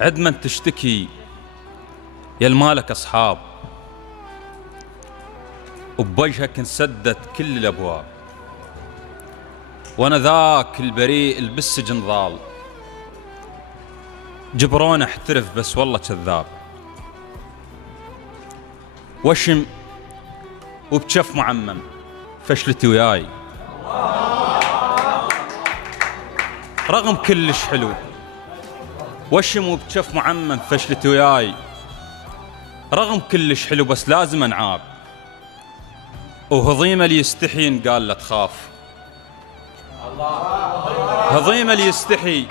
عد من تشتكي يا المالك أصحاب، وبوجهك انسدت كل الأبواب، وأنا ذاك البريء اللي بالسجن ضال، جبرون احترف بس والله كذاب، وشم وبشف معمم فشلتي وياي، رغم كلش حلو وشم وبشف معمم فشلتي وياي، رغم كلش حلو بس لازم انعاب، وهضيمه اللي يستحي قال لا تخاف، هضيمه اللي يستحي،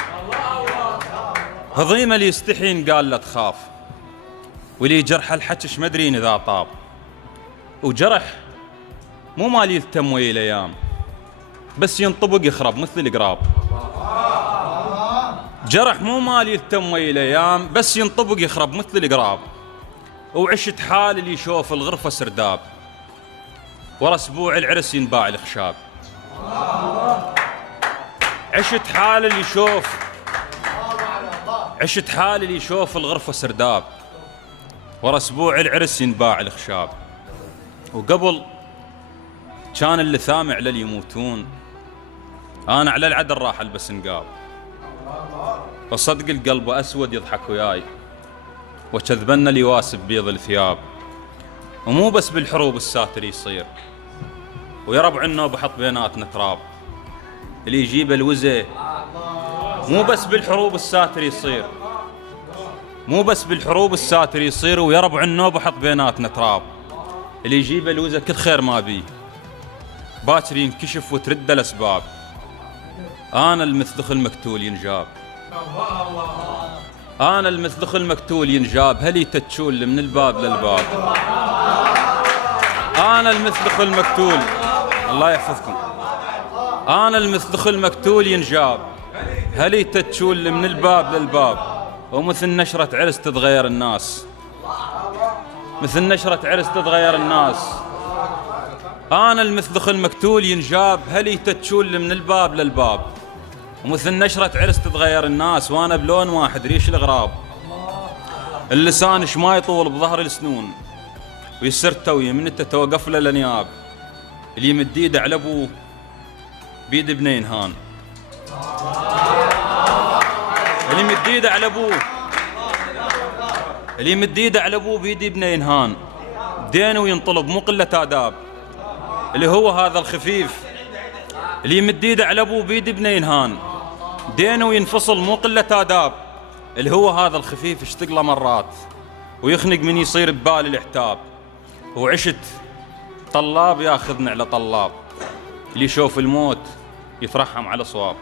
هضيمه اللي يستحي قال لا تخاف، ولي جرح الحكش مدرين اذا طاب، وجرح مو مال يلتم ويا الايام بس ينطبق يخرب مثل القراب، جرح مو مال يلتم ويا الايام بس ينطبق يخرب مثل القراب، وعشت حال اللي يشوف الغرفه سرداب، ورا اسبوع العرس ينباع الخشاب، عشت حال اللي يشوف، عشت حال اللي يشوف الغرفه سرداب، ورا اسبوع العرس ينباع الخشاب، وقبل كان اللي ثامع للي يموتون، انا على العدل راح البس نقاب، وصدق القلب اسود يضحك وياي، وكذبنا اللي يواسب بيض الثياب، ومو بس بالحروب الساتر يصير، ويا ربع النوب احط بيناتنا تراب، اللي يجيب الوزه مو بس بالحروب الساتر يصير، مو بس بالحروب الساتر يصير، ويا ربع النوب احط بيناتنا تراب، اللي يجيب الوزه كل خير ما بيه، باكر ينكشف وترد الاسباب، انا المثلخ المكتول ينجاب، انا المثلخ المكتول ينجاب، هلي تتشول من الباب للباب، انا المثلخ المكتول، الله يحفظكم، انا المثلخ المكتول ينجاب، هلي تتشول من الباب للباب، ومثل نشرة عرس تتغير الناس، مثل نشرة عرس تتغير الناس، انا المثلخ المكتول ينجاب، هلي تتشول من الباب للباب، ومثل نشرة عرس تتغير الناس، وانا بلون واحد ريش الغراب، اللسان شما يطول بظهر السنون، ويسر توي من توقف له الانياب، اللي يمد ايده على ابوه بيد بنين هان، اللي يمد ايده على ابوه، اللي يمد ايده على ابوه بيد بنين هان، دينه وينطلب مو قلة آداب، اللي هو هذا الخفيف، اللي يمد ايده على ابوه بيد بنين هان، دينه وينفصل مو قلة آداب، اللي هو هذا الخفيف اشتق له مرات ويخنق من يصير ببال العتاب، وعشت طلاب ياخذنا على طلاب، اللي يشوف الموت يترحم على صواب.